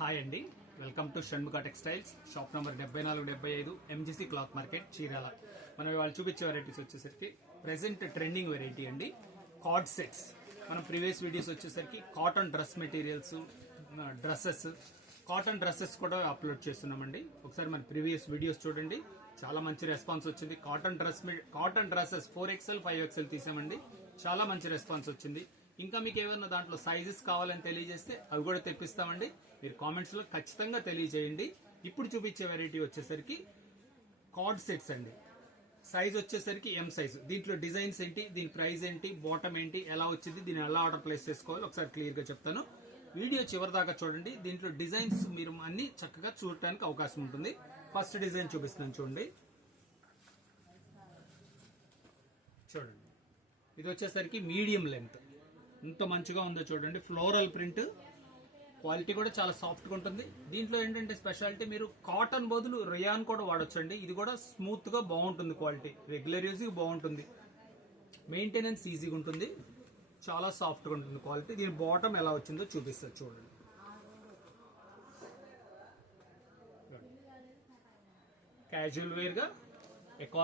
Hi అండి, welcome to Shanmukha textiles. Shop number 7475 MGC cloth market, Chirala. మనం ఇవాళ చూపించే వెరైటీస్ వచ్చేసరికి ప్రెసెంట్ ట్రెండింగ్ వెరైటీ అండి, కార్డ్ సెట్స్. మనం ప్రీవియస్ వీడియోస్ వచ్చేసరికి cotton dress materials, dresses, cotton dresses కూడా అప్లోడ్ చేస్తున్నామండి. ఒకసారి మన ప్రీవియస్ వీడియోస్ చూడండి, చాలా మంచి రెస్పాన్స్ వచ్చింది. కాటన్ డ్రెస్సెస్ 4XL 5XL తీసామండి, చాలా మంచి రెస్పాన్స్ వచ్చింది. ఇంకా మీకు ఏమైనా దాంట్లో సైజెస్ కావాలని తెలియజేస్తే అవి కూడా తెప్పిస్తామండి. మీరు కామెంట్స్ లో ఖచ్చితంగా తెలియజేయండి. ఇప్పుడు చూపించే వెరైటీ వచ్చేసరికి కార్డ్ సెట్స్ అండి. సైజ్ వచ్చేసరికి ఎం సైజ్. దీంట్లో డిజైన్స్ ఏంటి, దీని ప్రైస్ ఏంటి, బాటమ్ ఏంటి, ఎలా వచ్చింది, దీన్ని ఎలా ఆర్డర్ ప్లేస్ చేసుకోవాలి ఒకసారి క్లియర్ గా చెప్తాను. వీడియో చివరి దాకా చూడండి. దీంట్లో డిజైన్స్ మీరు అన్ని చక్కగా చూడటానికి అవకాశం ఉంటుంది. ఫస్ట్ డిజైన్ చూపిస్తున్నాను చూడండి. చూడండి, ఇది వచ్చేసరికి మీడియం లెంత్. ఎంత మంచిగా ఉందో చూడండి. ఫ్లోరల్ ప్రింట్, క్వాలిటీ కూడా చాలా సాఫ్ట్ గా ఉంటుంది. దీంట్లో ఏంటంటే స్పెషాలిటీ, మీరు కాటన్ బదులు రియాన్ కూడా వాడొచ్చండి. ఇది కూడా స్మూత్ గా బాగుంటుంది, క్వాలిటీ రెగ్యులర్ యూజ్ బాగుంటుంది, మెయింటెనెన్స్ ఈజీగా ఉంటుంది, చాలా సాఫ్ట్ గా ఉంటుంది క్వాలిటీ. దీని బాటమ్ ఎలా వచ్చిందో చూపిస్తారు చూడండి. క్యాజువల్ వేర్ గా ఎక్కువ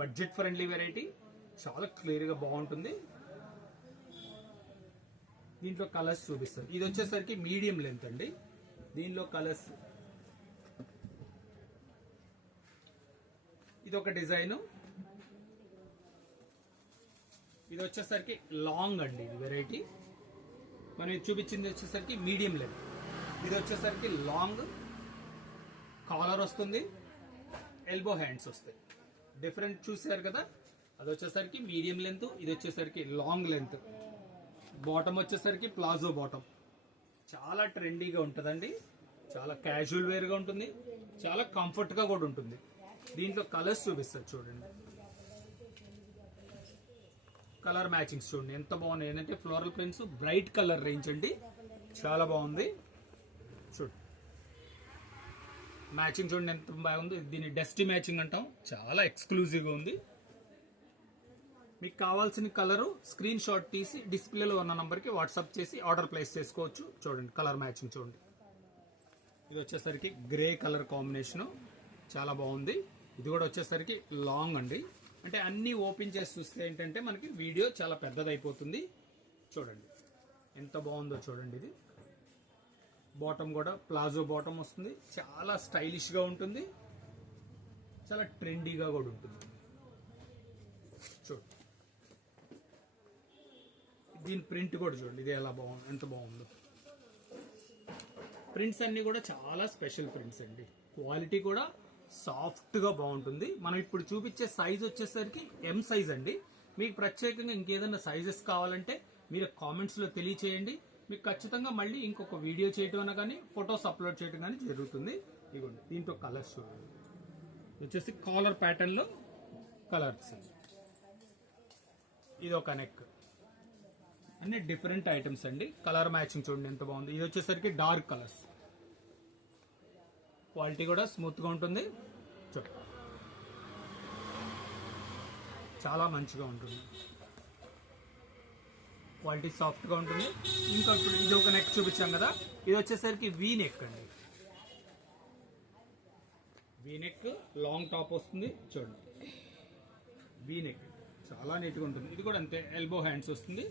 బడ్జెట్ ఫ్రెండ్లీ వెరైటీ, చాలా క్లియర్ గా బాగుంటుంది. దీంట్లో కలర్స్ చూపిస్తారు. ఇది వచ్చేసరికి మీడియం లెంత్ అండి. దీనిలో కలర్స్, ఇది ఒక డిజైన్. ఇది వచ్చేసరికి లాంగ్ అండి, ఇది వెరైటీ. మనం ఇది చూపించింది వచ్చేసరికి మీడియం లెంత్. ఇది వచ్చేసరికి లాంగ్, కాలర్ వస్తుంది, ఎల్బో హ్యాండ్స్ వస్తాయి. డిఫరెంట్ చూసారు కదా. అది వచ్చేసరికి మీడియం లెంత్, ఇది వచ్చేసరికి లాంగ్ లెంత్. బాటమ్ వచ్చేసరికి ప్లాజో బాటమ్. చాలా ట్రెండీగా ఉంటుందండి, చాలా క్యాజువల్ వేర్ గా ఉంటుంది, చాలా కంఫర్ట్ గా కూడా ఉంటుంది. దీంట్లో కలర్స్ చూపిస్తారు చూడండి. కలర్ మ్యాచింగ్స్ చూడండి ఎంత బాగున్నాయి. ఏంటంటే floral prints, bright colour range అండి, చాలా బాగుంది. చూడండి మ్యాచింగ్ చూడండి ఎంత బాగుంది. దీన్ని డస్టీ మ్యాచింగ్ అంటాం, చాలా ఎక్స్క్లూజివ్ గా ఉంది. మీకు కావాల్సిన కలరు స్క్రీన్ షాట్ తీసి డిస్ప్లేలో ఉన్న నంబర్కి వాట్సాప్ చేసి ఆర్డర్ ప్లేస్ చేసుకోవచ్చు. చూడండి కలర్ మ్యాచింగ్ చూడండి. ఇది వచ్చేసరికి గ్రే కలర్ కాంబినేషను, చాలా బాగుంది. ఇది కూడా వచ్చేసరికి లాంగ్ అండి. అంటే అన్ని ఓపెన్ చేసి చూస్తే ఏంటంటే మనకి వీడియో చాలా పెద్దదైపోతుంది. చూడండి ఎంత బాగుందో చూడండి. ఇది బాటమ్ కూడా ప్లాజో బాటమ్ వస్తుంది, చాలా స్టైలిష్ గా ఉంటుంది, చాలా ట్రెండీగా కూడా ఉంటుంది. చూడండి దీని ప్రింట్ కూడా చూడండి, ఇది ఎలా బాగుంది, ఎంత బాగుందో. ప్రింట్స్ అన్ని కూడా చాలా స్పెషల్ ప్రింట్స్ అండి, క్వాలిటీ కూడా సాఫ్ట్ గా బాగుంటుంది. మనం ఇప్పుడు చూపించే సైజ్ వచ్చేసరికి ఎం సైజ్ అండి. మీకు ప్రత్యేకంగా ఇంకేదైనా సైజెస్ కావాలంటే మీరు కామెంట్స్ లో తెలియచేయండి. మీకు ఖచ్చితంగా మళ్ళీ ఇంకొక వీడియో చేయటం అన్నా కానీ ఫొటోస్ అప్లోడ్ చేయడం కానీ జరుగుతుంది. ఇదిగోండి దీంట్లో కలర్స్ చూడండి. వచ్చేసి కాలర్ ప్యాటర్న్ లో కలర్స్. ఇది ఒక నెక్, అన్ని డిఫరెంట్ ఐటమ్స్ అండి. కలర్ మ్యాచింగ్ చూడండి ఎంత బాగుంది. ఇది వచ్చేసరికి డార్క్ కలర్స్, క్వాలిటీ కూడా స్మూత్ గా ఉంటుంది, చాలా మంచిగా ఉంటుంది, క్వాలిటీ సాఫ్ట్ గా ఉంటుంది. ఇంకా ఇప్పుడు ఇది ఒక నెక్ చూపించాం కదా, ఇది వచ్చేసరికి వీ నెక్ అండి. వీ నెక్ లాంగ్ టాప్ వస్తుంది చూడండి. వీ నెక్ చాలా నీట్ గా ఉంటుంది. ఇది కూడా అంతే, ఎల్బో హ్యాండ్స్ వస్తుంది.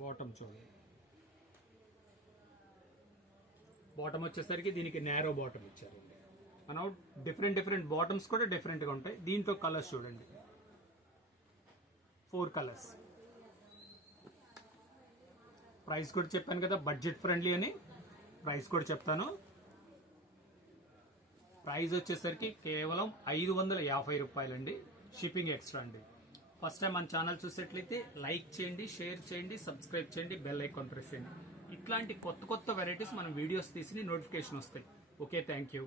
బాటమ్ చూడండి, బాటమ్ వచ్చేసరికి దీనికి నేరో బాటమ్ ఇచ్చారండి. మనం డిఫరెంట్ బాటమ్స్ కూడా డిఫరెంట్ గా ఉంటాయి. దీంట్లో కలర్స్ చూడండి, 4 కలర్స్. ప్రైస్ కూడా చెప్పాను కదా బడ్జెట్ ఫ్రెండ్లీ అని, ప్రైస్ కూడా చెప్తాను. ప్రైస్ వచ్చేసరికి కేవలం 550 రూపాయలండి, షిప్పింగ్ ఎక్స్ట్రా అండి. ఫస్ట్ టైం మన ఛానల్ చూసేట్లయితే లైక్ చేయండి, షేర్ చేయండి, సబ్స్క్రైబ్ చేయండి, బెల్ ఐకాన్ ప్రెస్ చేయండి. ఇట్లాంటి కొత్త వెరైటీస్ మనం వీడియోస్ తీసి నోటిఫికేషన్ వస్తాయి. Okay, thank you.